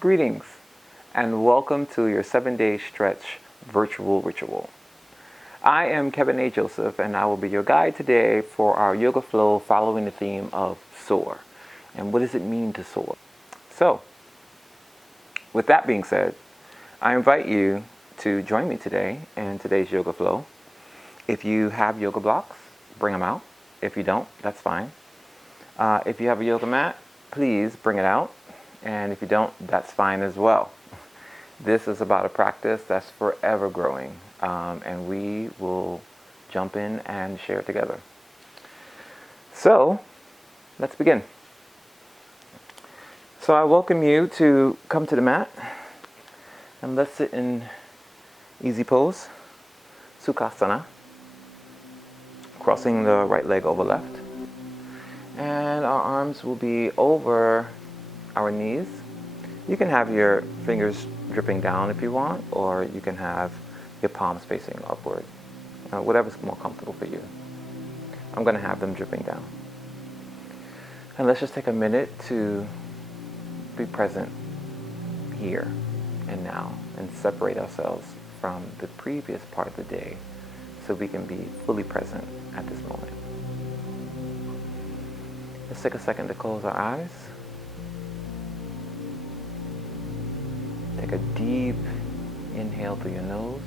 Greetings and welcome to your 7-day stretch virtual ritual. I am Kevin A. Joseph and I will be your guide today for our yoga flow following the theme of SOAR. And what does it mean to soar? So, with that being said, I invite you to join me today in today's yoga flow. If you have yoga blocks, bring them out. If you don't, that's fine. If you have a yoga mat, please bring it out. And if you don't, that's fine as well. This is about a practice that's forever growing, and we will jump in and share together. So, let's begin. So I welcome you to come to the mat, and let's sit in easy pose, Sukhasana, crossing the right leg over left. And our arms will be over our knees. You can have your fingers dripping down if you want, or you can have your palms facing upward. Whatever's more comfortable for you. I'm going to have them dripping down. And let's just take a minute to be present here and now and separate ourselves from the previous part of the day so we can be fully present at this moment. Let's take a second to close our eyes. Take a deep inhale through your nose.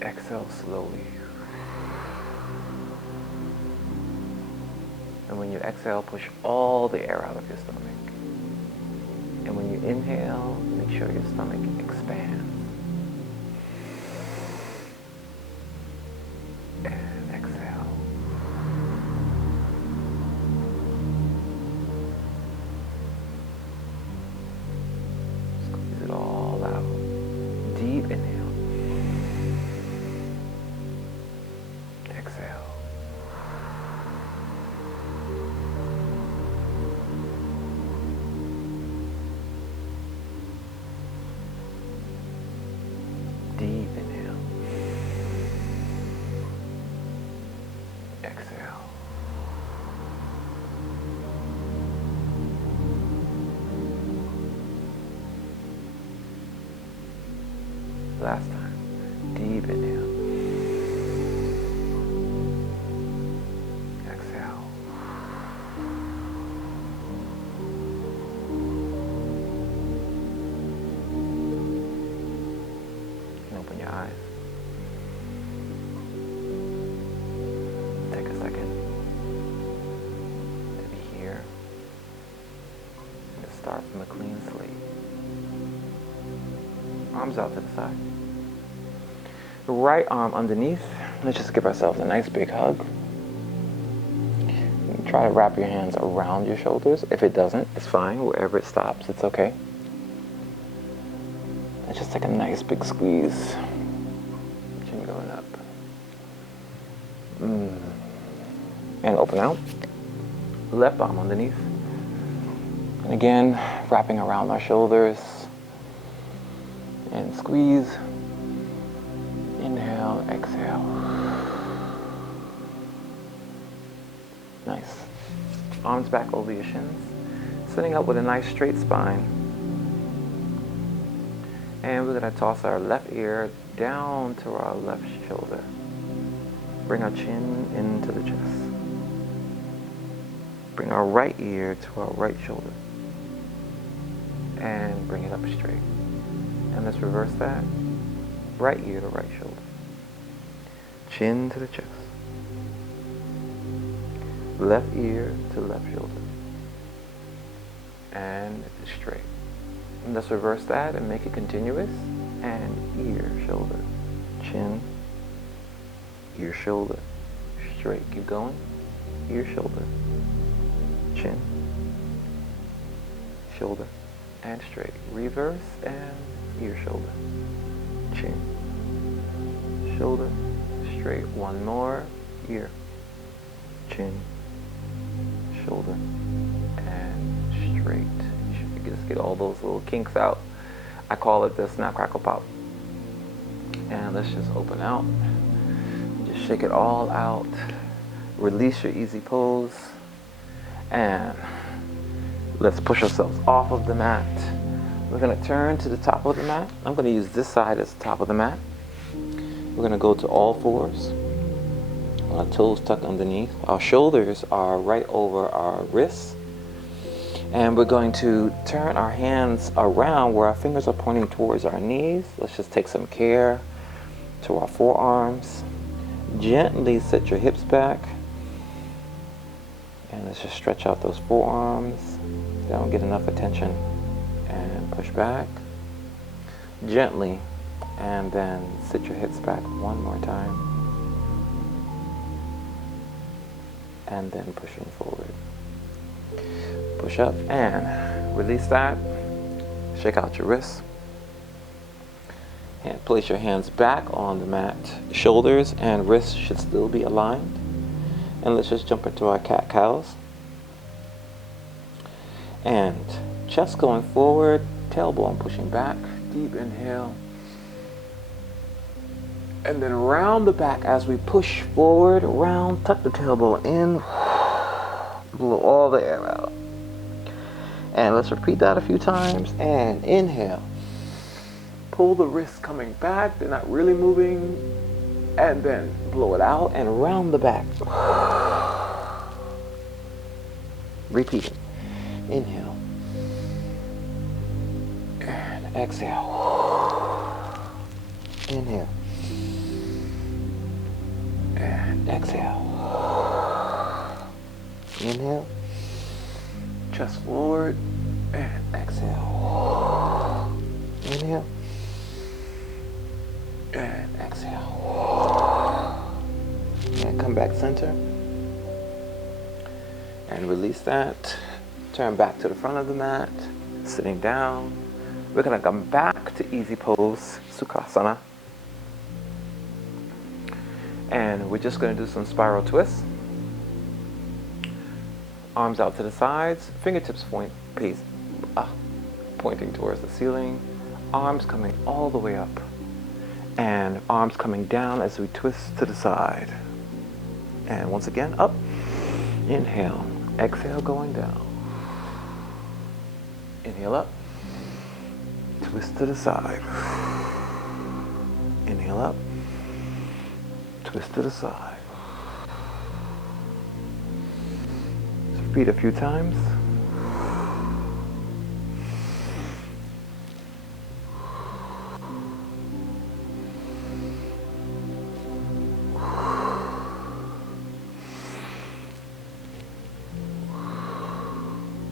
Exhale slowly. And when you exhale, push all the air out of your stomach. And when you inhale, make sure your stomach expands. And exhale. Squeeze it all out. Deep inhale. Exhale. Deep inhale. Exhale. Last time. Deep inhale. Exhale. And open your eyes. Take a second to be here and to start from a clean slate. Arms out to the side. The right arm underneath. Let's just give ourselves a nice big hug. Try to wrap your hands around your shoulders. If it doesn't, it's fine. Wherever it stops, it's okay. Let's just take a nice big squeeze. Chin going up. And open out. Left arm underneath. And again, wrapping around our shoulders. And squeeze. Inhale, exhale. Nice. Arms back over your shins. Sitting up with a nice straight spine. And we're going to toss our left ear down to our left shoulder. Bring our chin into the chest. Bring our right ear to our right shoulder. And bring it up straight. And let's reverse that. Right ear to right shoulder. Chin to the chest. Left ear to left shoulder. And straight. And let's reverse that and make it continuous. And ear, shoulder, chin, ear, shoulder, straight. Keep going. Ear, shoulder, chin, shoulder, and straight. Reverse and ear, shoulder, chin, shoulder, straight. One more. Ear, chin, shoulder, and straight. You should just get all those little kinks out. I call it the snap, crackle, pop. And let's just open out. Just shake it all out. Release your easy pose. And Let's push ourselves off of the mat. We're going to turn to the top of the mat. I'm going to use this side as the top of the mat. We're going to go to all fours. Our toes tucked underneath. Our shoulders are right over our wrists. And we're going to turn our hands around where our fingers are pointing towards our knees. Let's just take some care to our forearms. Gently set your hips back. And let's just stretch out those forearms. They don't get enough attention. And push back. Gently. And then sit your hips back one more time. And then pushing forward. Push up and release that. Shake out your wrists. And place your hands back on the mat. Shoulders and wrists should still be aligned. And let's just jump into our cat-cows. And chest going forward, tailbone pushing back. Deep inhale. And then round the back as we push forward, round, tuck the tailbone in, blow all the air out. And let's repeat that a few times. And inhale. Pull the wrists coming back, they're not really moving. And then blow it out and round the back. Repeat it. Inhale. And exhale. Inhale. And exhale. Inhale. Chest forward. And exhale. Inhale. And exhale. And come back center. And release that. Turn back to the front of the mat. Sitting down. We're going to come back to easy pose, Sukhasana. And we're just going to do some spiral twists. Arms out to the sides, fingertips pointing towards the ceiling. Arms coming all the way up. And arms coming down as we twist to the side. And once again, up. Inhale. Exhale, going down. Inhale up. Twist to the side. Inhale up. Twist to the side. Let's repeat a few times.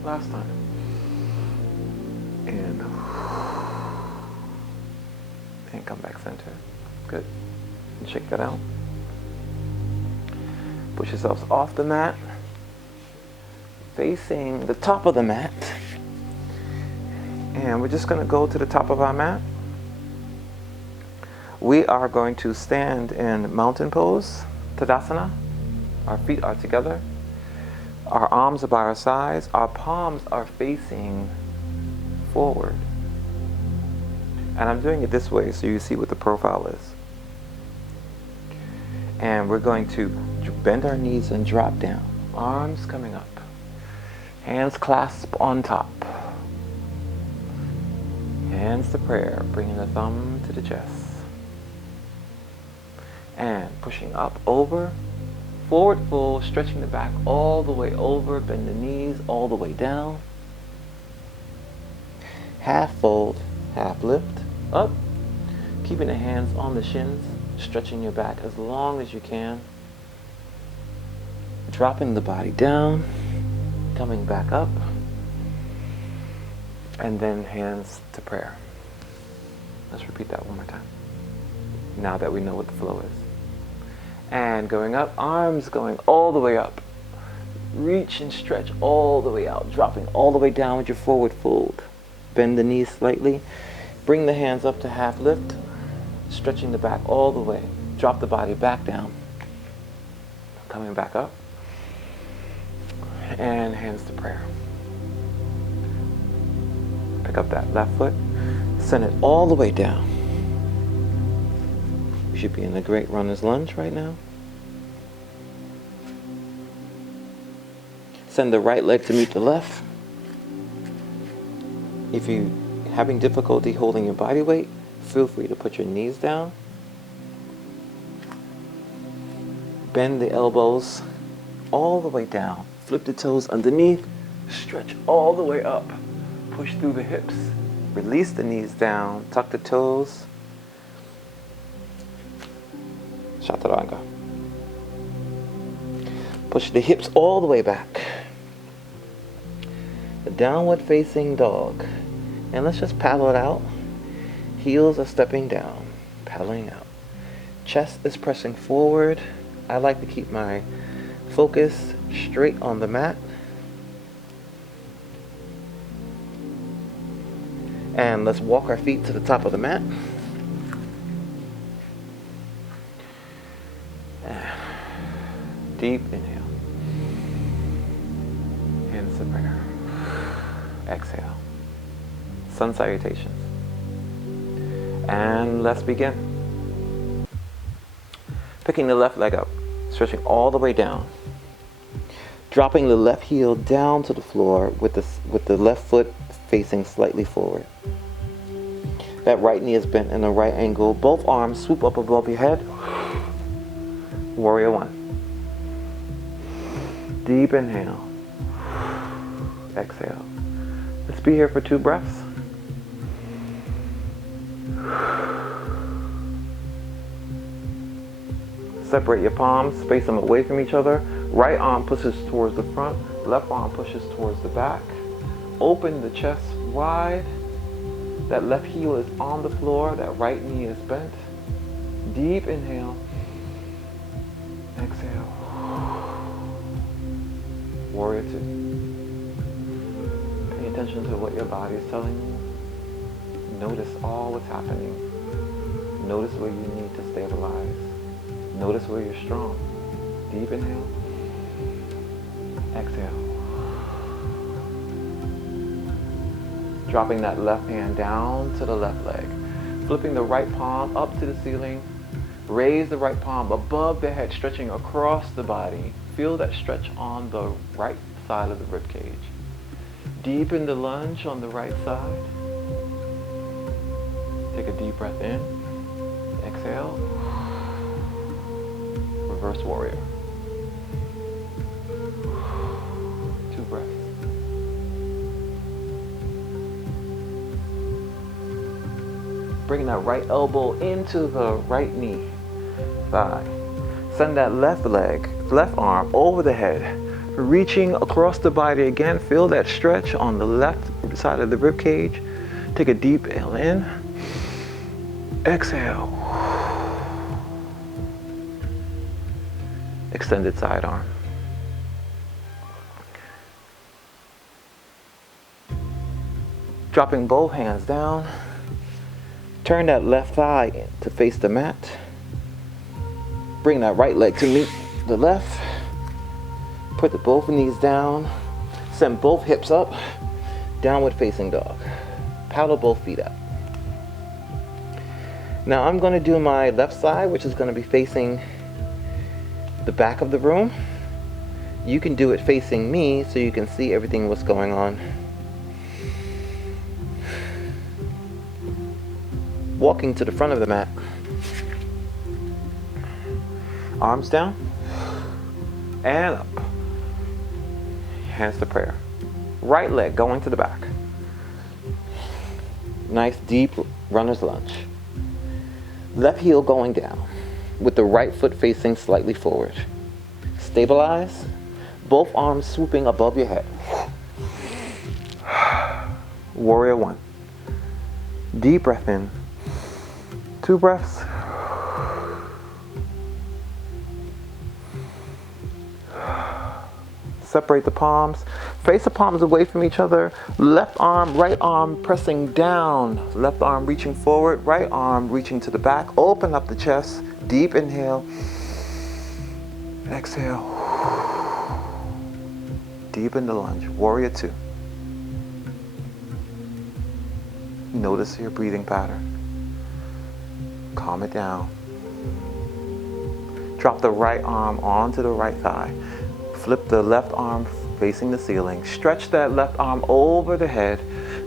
Last time. And come back center. Good. And shake that out. Push yourselves off the mat, facing the top of the mat. And we're just going to go to the top of our mat. We are going to stand in mountain pose, Tadasana. Our feet are together. Our arms are by our sides. Our palms are facing forward. And I'm doing it this way so you see what the profile is. And we're going to bend our knees and drop down. Arms coming up. Hands clasped on top. Hands to prayer, bringing the thumb to the chest. And pushing up, over. Forward fold, stretching the back all the way over. Bend the knees all the way down. Half fold, half lift. Up. Keeping the hands on the shins. Stretching your back as long as you can. Dropping the body down. Coming back up. And then hands to prayer. Let's repeat that one more time. Now that we know what the flow is. And going up, arms going all the way up. Reach and stretch all the way out. Dropping all the way down with your forward fold. Bend the knees slightly. Bring the hands up to half lift. Stretching the back all the way. Drop the body back down. Coming back up. And hands to prayer. Pick up that left foot. Send it all the way down. You should be in a great runner's lunge right now. Send the right leg to meet the left. If you're having difficulty holding your body weight, feel free to put your knees down. Bend the elbows all the way down. Flip the toes underneath. Stretch all the way up. Push through the hips. Release the knees down. Tuck the toes. Chaturanga. Push the hips all the way back. The downward facing dog. And let's just paddle it out. Heels are stepping down. Paddling out. Chest is pressing forward. I like to keep my focus straight on the mat. And let's walk our feet to the top of the mat. Deep inhale. Hands to prayer. Exhale. Sun salutations. And let's begin. Picking the left leg up, stretching all the way down. Dropping the left heel down to the floor with the left foot facing slightly forward. That right knee is bent in a right angle. Both arms swoop up above your head. Warrior one. Deep inhale. Exhale. Let's be here for 2 breaths. Separate your palms, space them away from each other. Right arm pushes towards the front, left arm pushes towards the back. Open the chest wide. That left heel is on the floor, that right knee is bent. Deep inhale. Exhale. Warrior two. Pay attention to what your body is telling you. Notice all what's happening. Notice where you need to stabilize. Notice where you're strong. Deep inhale. Exhale. Dropping that left hand down to the left leg. Flipping the right palm up to the ceiling. Raise the right palm above the head, stretching across the body. Feel that stretch on the right side of the rib cage. Deepen the lunge on the right side. Take a deep breath in. Exhale. Reverse warrior. 2 breaths. Bring that right elbow into the right knee, thigh. Send that left leg, left arm over the head, reaching across the body again. Feel that stretch on the left side of the rib cage. Take a deep inhale in. Exhale. Extended side arm. Dropping both hands down. Turn that left thigh to face the mat. Bring that right leg to meet the left. Put both knees down. Send both hips up. Downward facing dog. Paddle both feet up. Now I'm going to do my left side, which is going to be facing the back of the room. You can do it facing me so you can see everything what's going on. Walking to the front of the mat. Arms down and up. Hands to prayer. Right leg going to the back. Nice deep runner's lunge. Left heel going down with the right foot facing slightly forward. Stabilize. Both arms swooping above your head. Warrior one. Deep breath in. 2 breaths. Separate the palms. Face the palms away from each other. Left arm, right arm pressing down. Left arm reaching forward. Right arm reaching to the back. Open up the chest. Deep inhale. Exhale. Deepen the lunge. Warrior two. Notice your breathing pattern. Calm it down. Drop the right arm onto the right thigh. Flip the left arm facing the ceiling. Stretch that left arm over the head.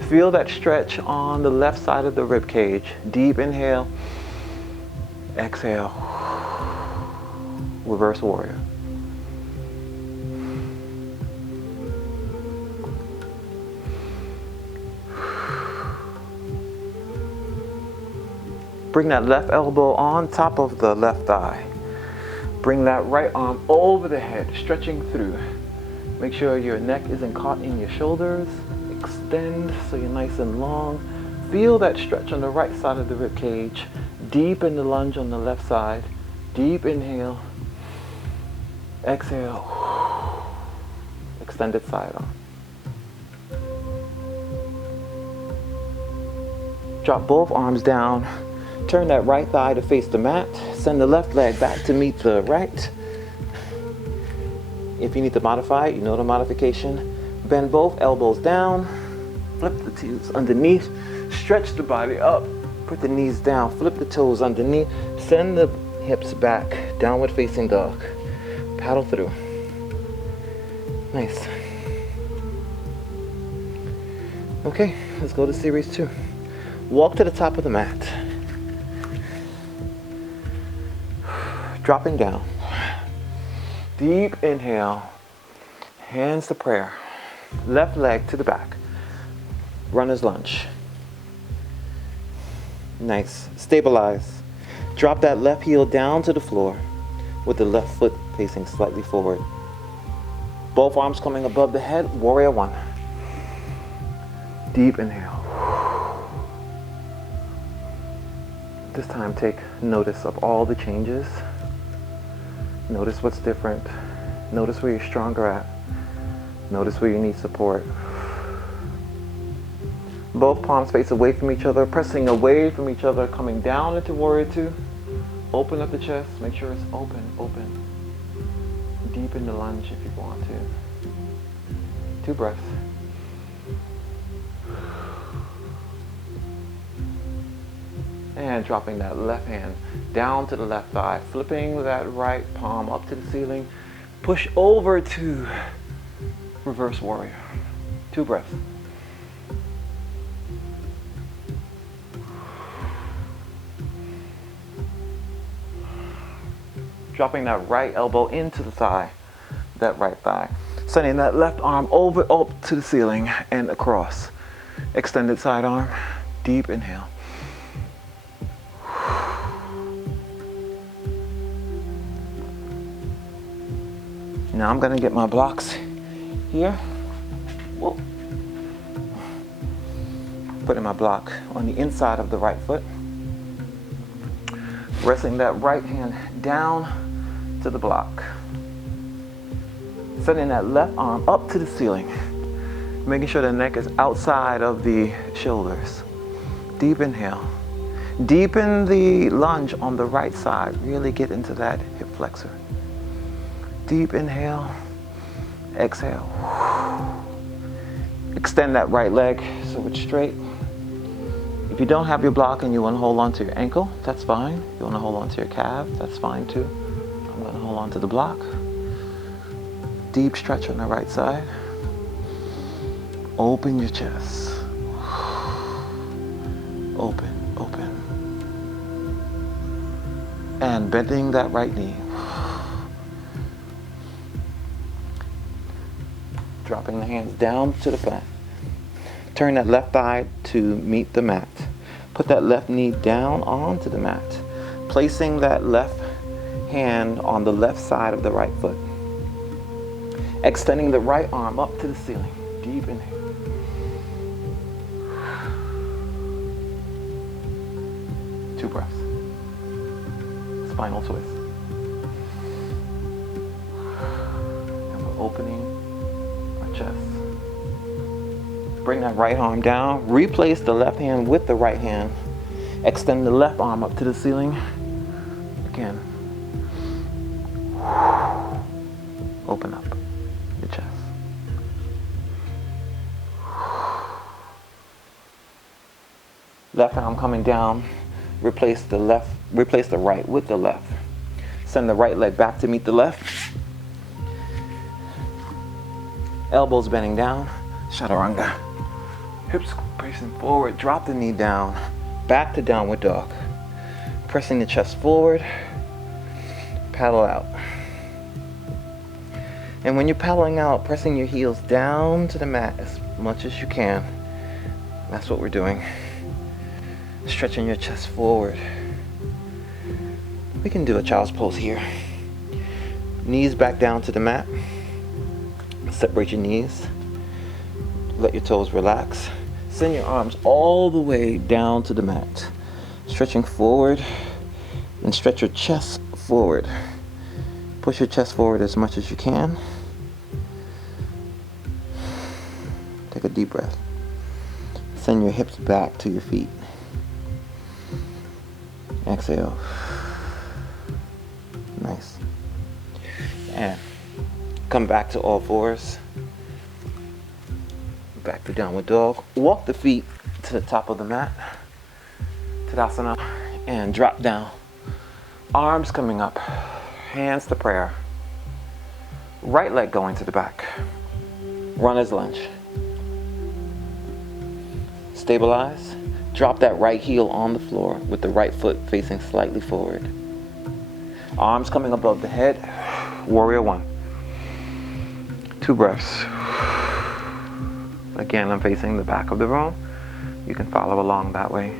Feel that stretch on the left side of the rib cage. Deep inhale. Exhale. Reverse warrior. Bring that left elbow on top of the left thigh. Bring that right arm over the head, stretching through. Make sure your neck isn't caught in your shoulders. Extend so you're nice and long. Feel that stretch on the right side of the rib cage. Deepen the lunge on the left side. Deep inhale. Exhale. Extended side arm. Drop both arms down. Turn that right thigh to face the mat. Send the left leg back to meet the right. If you need to modify it, you know the modification. Bend both elbows down. Flip the toes underneath. Stretch the body up. Put the knees down. Flip the toes underneath. Send the hips back. Downward facing dog. Paddle through. Nice. Okay, let's go to series 2. Walk to the top of the mat. Dropping down. Deep inhale. Hands to prayer. Left leg to the back. Runner's lunge. Nice. Stabilize. Drop that left heel down to the floor with the left foot facing slightly forward. Both arms coming above the head. Warrior 1. Deep inhale. This time take notice of all the changes. Notice what's different. Notice where you're stronger at. Notice where you need support. Both palms face away from each other, pressing away from each other, coming down into warrior 2. Open up the chest, make sure it's open, open. Deepen the lunge if you want to. 2 breaths. And dropping that left hand down to the left thigh, flipping that right palm up to the ceiling. Push over to reverse warrior. 2 breaths. Dropping that right elbow into the thigh, that right thigh. Sending that left arm over up to the ceiling and across. Extended side arm, deep inhale. Now I'm gonna get my blocks here. Whoa. Putting my block on the inside of the right foot. Resting that right hand down to the block. Sending that left arm up to the ceiling. Making sure the neck is outside of the shoulders. Deep inhale. Deepen the lunge on the right side. Really get into that hip flexor. Deep inhale, exhale. Extend that right leg so it's straight. If you don't have your block and you want to hold on to your ankle, that's fine. If you want to hold on to your calf, that's fine too. I'm going to hold on to the block. Deep stretch on the right side. Open your chest. Open, open. And bending that right knee. Dropping the hands down to the mat. Turn that left thigh to meet the mat. Put that left knee down onto the mat. Placing that left hand on the left side of the right foot. Extending the right arm up to the ceiling. Deep inhale. Two breaths. Spinal twist. And we're opening our chest. Bring that right arm down. Replace the left hand with the right hand. Extend the left arm up to the ceiling. Again. Open up your chest. Left arm coming down. Replace the right with the left. Send the right leg back to meet the left. Elbows bending down. Chaturanga. Hips facing forward, drop the knee down, back to downward dog. Pressing the chest forward, paddle out. And when you're paddling out, pressing your heels down to the mat as much as you can. That's what we're doing. Stretching your chest forward. We can do a child's pose here. Knees back down to the mat. Separate your knees. Let your toes relax. Send your arms all the way down to the mat. Stretching forward, and stretch your chest forward. Push your chest forward as much as you can. Take a deep breath. Send your hips back to your feet. Exhale. Nice. And come back to all fours. Back to downward dog. Walk the feet to the top of the mat. Tadasana. And drop down. Arms coming up. Hands to prayer. Right leg going to the back. Runner's lunge. Stabilize. Drop that right heel on the floor with the right foot facing slightly forward. Arms coming above the head. Warrior one. 2 breaths. Again, I'm facing the back of the room. You can follow along that way.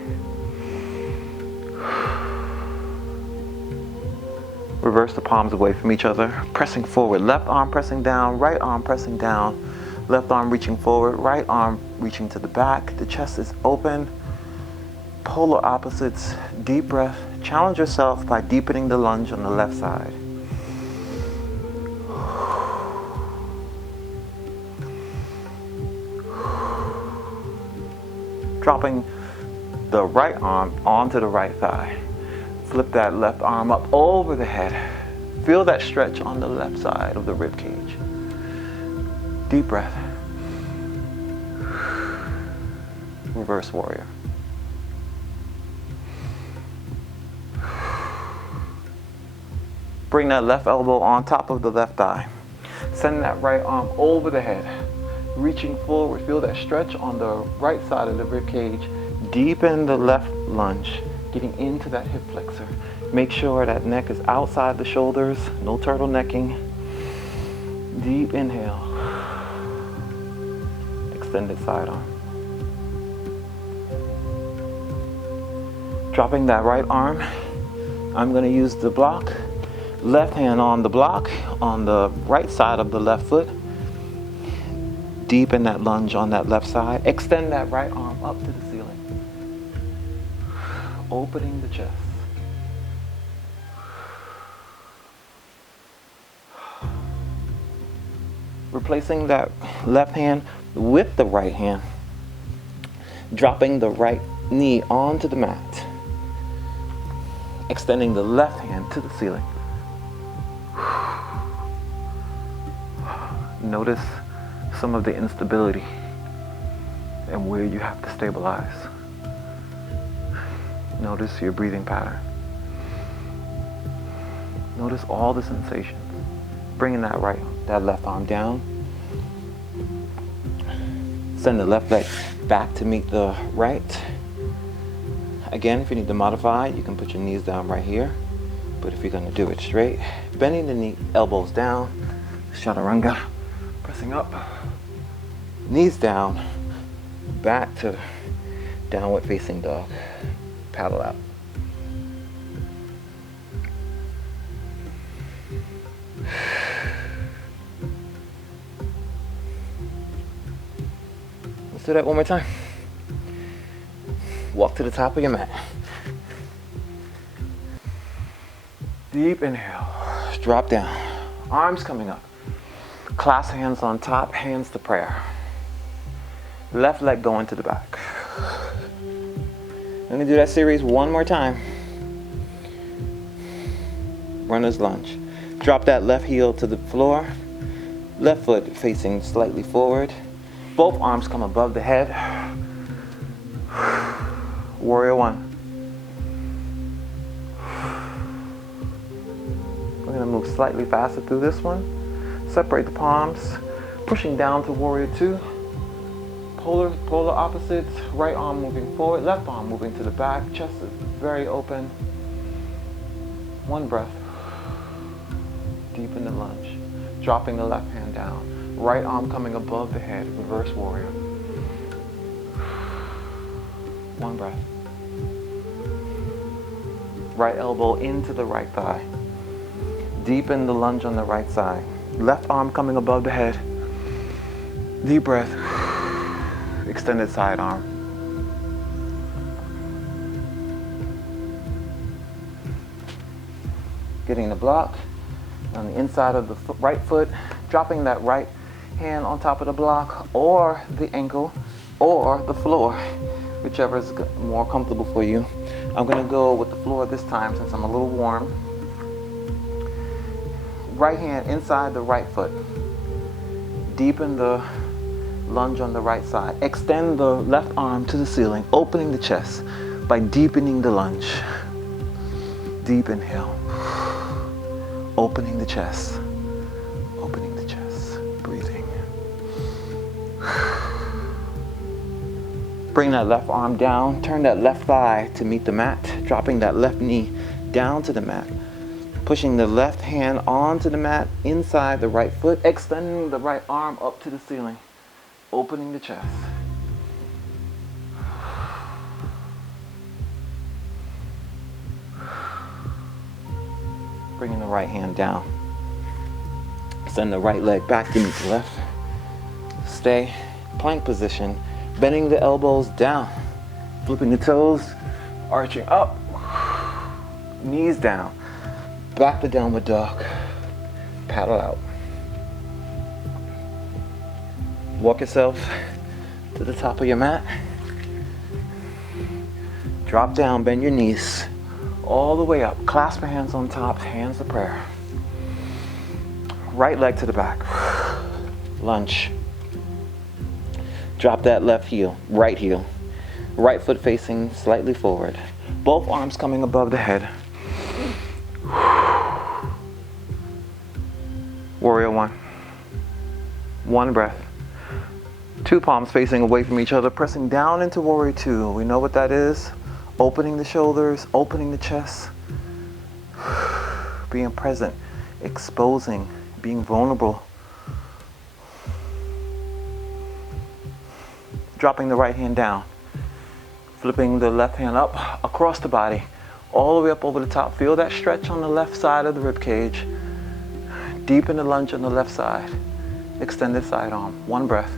Reverse the palms away from each other. Pressing forward. Left arm pressing down. Right arm pressing down. Left arm reaching forward. Right arm reaching to the back. The chest is open. Polar opposites. Deep breath. Challenge yourself by deepening the lunge on the left side. Dropping the right arm onto the right thigh. Flip that left arm up over the head. Feel that stretch on the left side of the rib cage. Deep breath. Reverse warrior. Bring that left elbow on top of the left thigh. Send that right arm over the head. Reaching forward, feel that stretch on the right side of the rib cage. Deepen the left lunge, getting into that hip flexor. Make sure that neck is outside the shoulders, no turtlenecking. Deep inhale. Extended side arm. Dropping that right arm, I'm going to use the block. Left hand on the block, on the right side of the left foot. Deepen that lunge on that left side. Extend that right arm up to the ceiling. Opening the chest. Replacing that left hand with the right hand. Dropping the right knee onto the mat. Extending the left hand to the ceiling. Notice some of the instability and where you have to stabilize. Notice your breathing pattern. Notice all the sensations. Bringing that left arm down. Send the left leg back to meet the right. Again, if you need to modify, you can put your knees down right here. But if you're going to do it straight, bending the knee, elbows down, chaturanga, pressing up, knees down, back to downward facing dog, paddle out. Let's do that one more time. Walk to the top of your mat. Deep inhale. Drop down. Arms coming up. Clasp hands on top, hands to prayer. Left leg going to the back. I'm going to do that series one more time. Runner's lunge. Drop that left heel to the floor. Left foot facing slightly forward. Both arms come above the head. Warrior one. We're going to move slightly faster through this one. Separate the palms. Pushing down to warrior two. polar opposites. Right arm moving forward, left arm moving to the back. Chest is very open. One breath. Deepen the lunge. Dropping the left hand down. Right arm coming above the head. Reverse warrior. One breath. Right elbow into the right thigh. Deepen the lunge on the right side. Left arm coming above the head. Deep breath. Extended side arm. Getting the block on the inside of the right foot. Dropping that right hand on top of the block or the ankle or the floor, whichever is more comfortable for you. I'm going to go with the floor this time since I'm a little warm. Right hand inside the right foot. Deepen the lunge on the right side. Extend the left arm to the ceiling, opening the chest by deepening the lunge. Deep inhale. Opening the chest. Opening the chest. Breathing. Bring that left arm down. Turn that left thigh to meet the mat. Dropping that left knee down to the mat. Pushing the left hand onto the mat inside the right foot. Extending the right arm up to the ceiling. Opening the chest. Bringing the right hand down. Send the right leg back to meet the left. Stay plank position. Bending the elbows down. Flipping the toes. Arching up. Knees down. Back to downward dog. Paddle out. Walk yourself to the top of your mat. Drop down, bend your knees all the way up. Clasp your hands on top, hands to prayer. Right leg to the back. Lunge. Drop that left heel, right heel. Right foot facing slightly forward. Both arms coming above the head. Warrior one. One breath. Two palms facing away from each other, pressing down into warrior two. We know what that is. Opening the shoulders, opening the chest. Being present, exposing, being vulnerable. Dropping the right hand down. Flipping the left hand up across the body, all the way up over the top. Feel that stretch on the left side of the rib cage. Deepen the lunge on the left side. Extended side arm. One breath.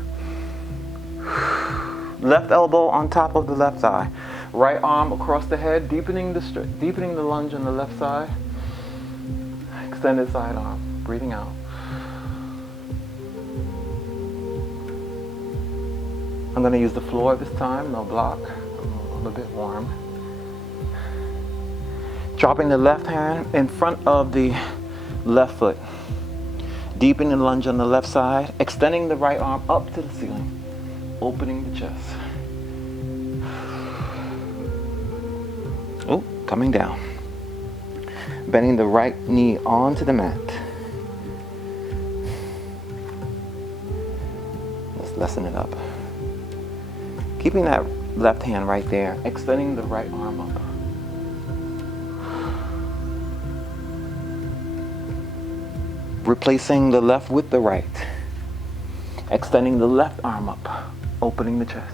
Left elbow on top of the left thigh. Right arm across the head, deepening the lunge on the left side. Extended side arm. Breathing out. I'm going to use the floor this time, no block. I'm a little bit warm. Dropping the left hand in front of the left foot. Deepening the lunge on the left side. Extending the right arm up to the ceiling. Opening the chest. Oh, coming down. Bending the right knee onto the mat. Let's lessen it up. Keeping that left hand right there. Extending the right arm up. Replacing the left with the right. Extending the left arm up. Opening the chest.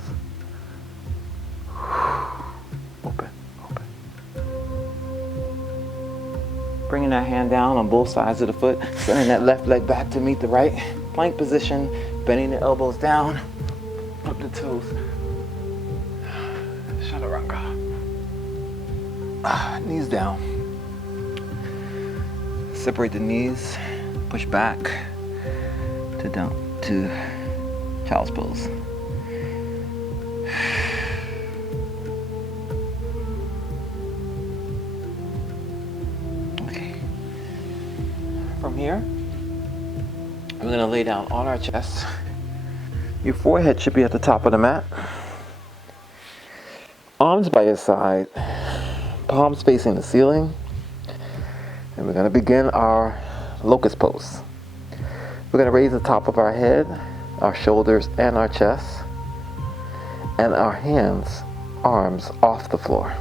Open, open. Bringing that hand down on both sides of the foot. Sending that left leg back to meet the right. Plank position. Bending the elbows down. Up the toes. Chaturanga. Knees down. Separate the knees. Push back to down to child's pose. Okay. From here, we're going to lay down on our chest. Your forehead should be at the top of the mat. Arms by your side. Palms facing the ceiling. And we're going to begin our locust pose. We're going to raise the top of our head, our shoulders, and our chest. and our hands, arms off the floor.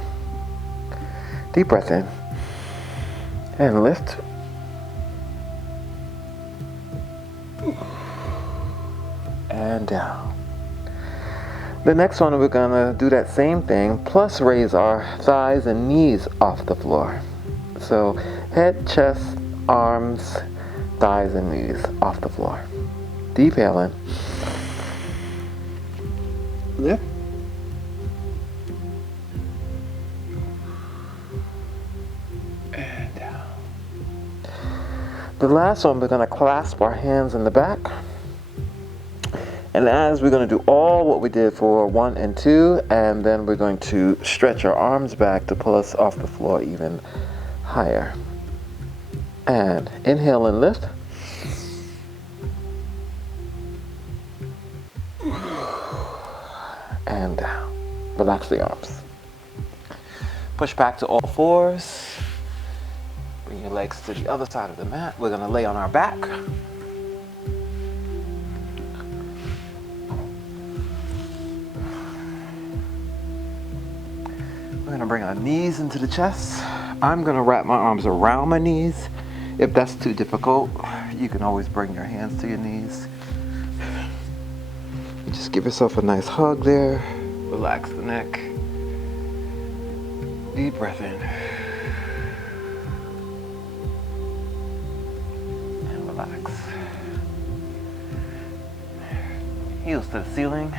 Deep breath in and lift. And down. The next one, we're gonna do that same thing, plus raise our thighs and knees off the floor. So head, chest, arms, thighs and knees off the floor. Deep inhale in. Lift. And down. The last one, we're gonna clasp our hands in the back. And as we're going to do all what we did for 1 and 2, and then we're going to stretch our arms back to pull us off the floor even higher. And inhale and lift. And down. Relax the arms. Push back to all fours. Bring your legs to the other side of the mat. We're going to lay on our back. We're going to bring our knees into the chest. I'm going to wrap my arms around my knees. If that's too difficult, you can always bring your hands to your knees. Just give yourself a nice hug there. Relax the neck. Deep breath in. And relax. Heels to the ceiling.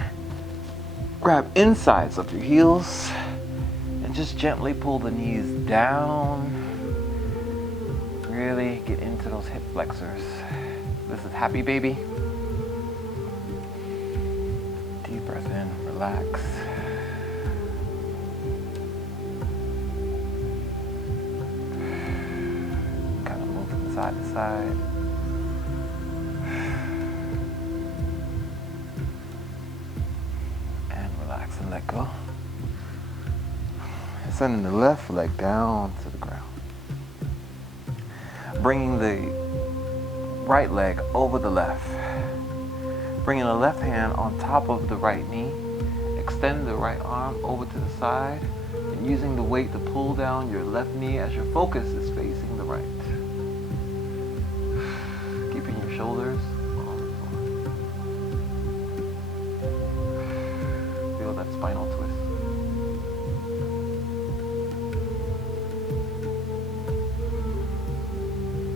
Grab insides of your heels. And just gently pull the knees down. Really get into those hip flexors. This is happy baby. Deep breath in, relax. Kind of move from side to side. And relax and let go. Sending the left leg down to the ground. Bringing the right leg over the left. Bringing the left hand on top of the right knee. Extend the right arm over to the side. And using the weight to pull down your left knee as your focus is facing the right. Keeping your shoulders on the floor. Feel that spinal twist.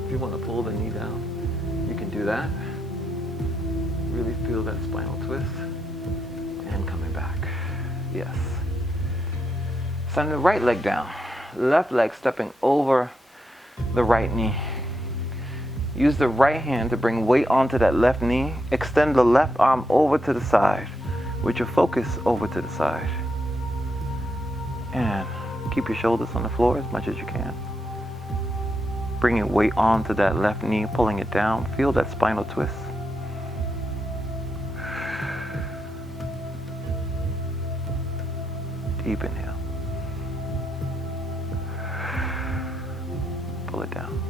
If you want to pull the knee down, you can do that. Really feel that spinal twist. And coming back. Yes. Send the right leg down. Left leg stepping over the right knee. Use the right hand to bring weight onto that left knee. Extend the left arm over to the side with your focus over to the side. And keep your shoulders on the floor as much as you can. Bringing weight onto that left knee, pulling it down. Feel that spinal twist. Deep inhale. Pull it down.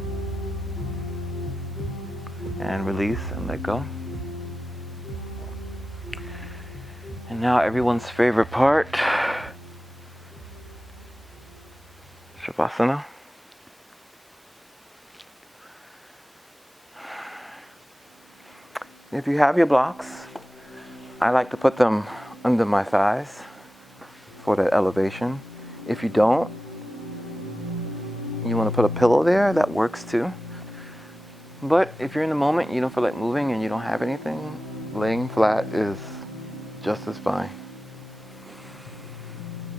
And release and let go. And now everyone's favorite part. Shavasana. If you have your blocks, I like to put them under my thighs for that elevation. If you don't, you want to put a pillow there, that works too. But if you're in the moment, you don't feel like moving and you don't have anything, laying flat is just as fine.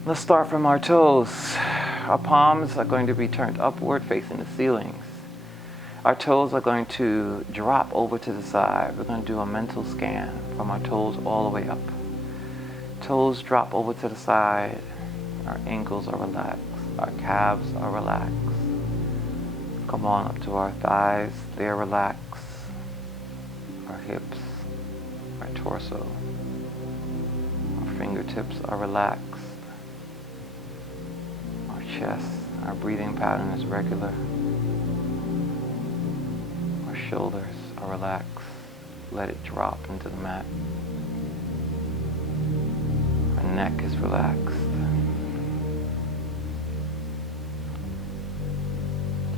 Let's start from our toes. Our palms are going to be turned upward facing the ceilings. Our toes are going to drop over to the side. We're going to do a mental scan from our toes all the way up. Toes drop over to the side. Our ankles are relaxed. Our calves are relaxed. Come on up to our thighs. They're relaxed. Our hips, our torso. Our fingertips are relaxed. Our chest, our breathing pattern is regular. Shoulders are relaxed. Let it drop into the mat. Our neck is relaxed.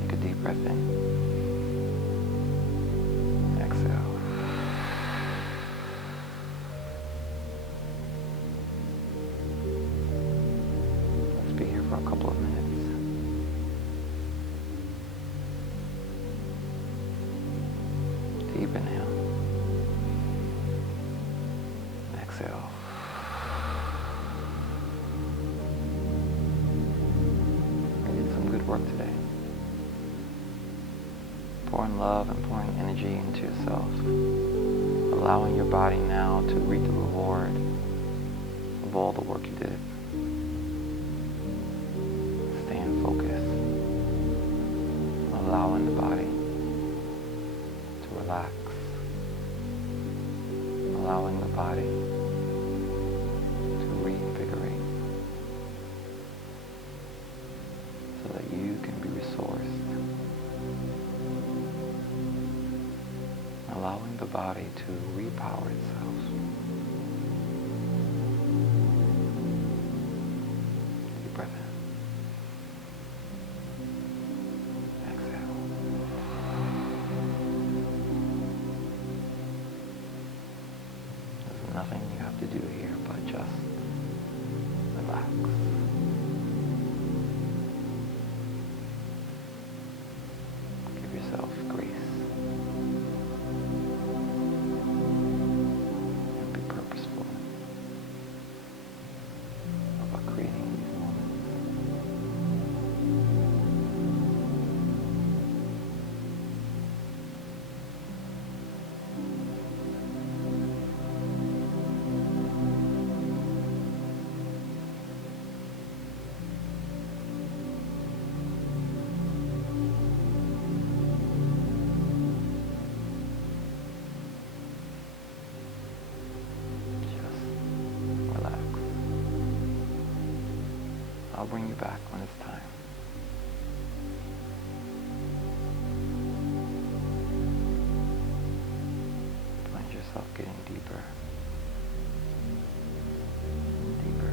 Take a deep breath in. Exhale. Let's be here for a couple of minutes. Deep inhale. Exhale. You did some good work today. Pouring love and pouring energy into yourself. Allowing your body now to reap the reward of all the work you did. Staying focused. Allowing the body to relax. Allowing the body to reinvigorate so that you can be resourced. Allowing the body to repower itself. Deep breath in. Exhale. There's nothing you have to do here but just relax. Give yourself grace. And be purposeful about creating these moments. Just relax. I'll bring you back when it's time. Find yourself getting deeper and deeper.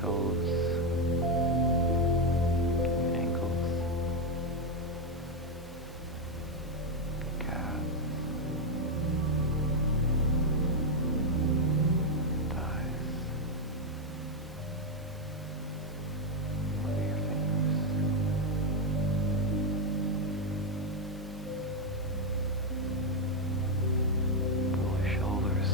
Toes, your ankles, your calves, thighs, wiggle your fingers, pull your shoulders.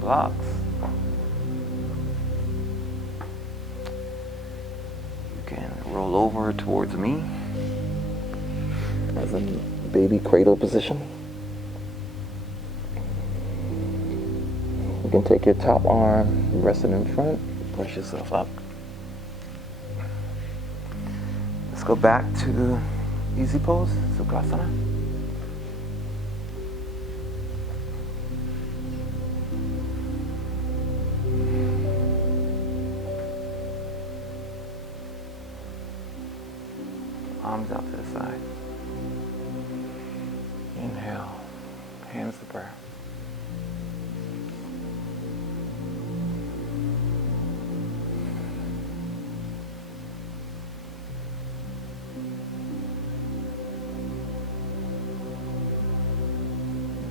Blocks. You can roll over towards me as in baby cradle position. You can take your top arm, rest it in front, push yourself up. Let's go back to easy pose, Sukhasana. Arms out to the side. Inhale. Hands to prayer.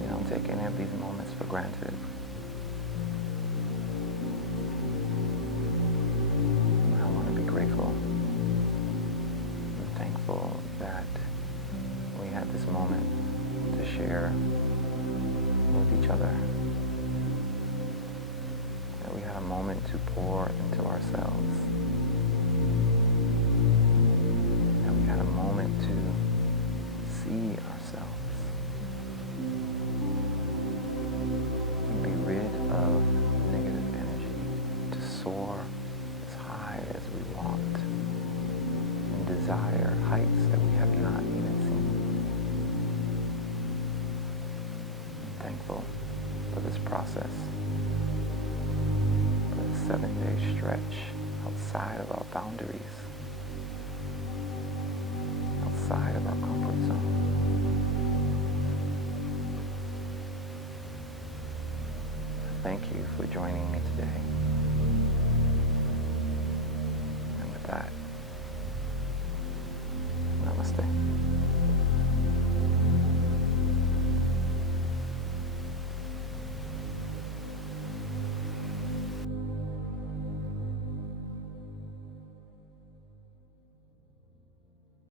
You don't take any of these moments for granted. I want to be grateful and thankful that we had this moment to share with each other, that we had a moment to pour into ourselves, that we had a moment to see ourselves and be rid of negative energy, to soar as high as we want and desire heights that we have not even seen. Thankful for this process, for the 7-day stretch outside of our boundaries, outside of our comfort zone. Thank you for joining me today.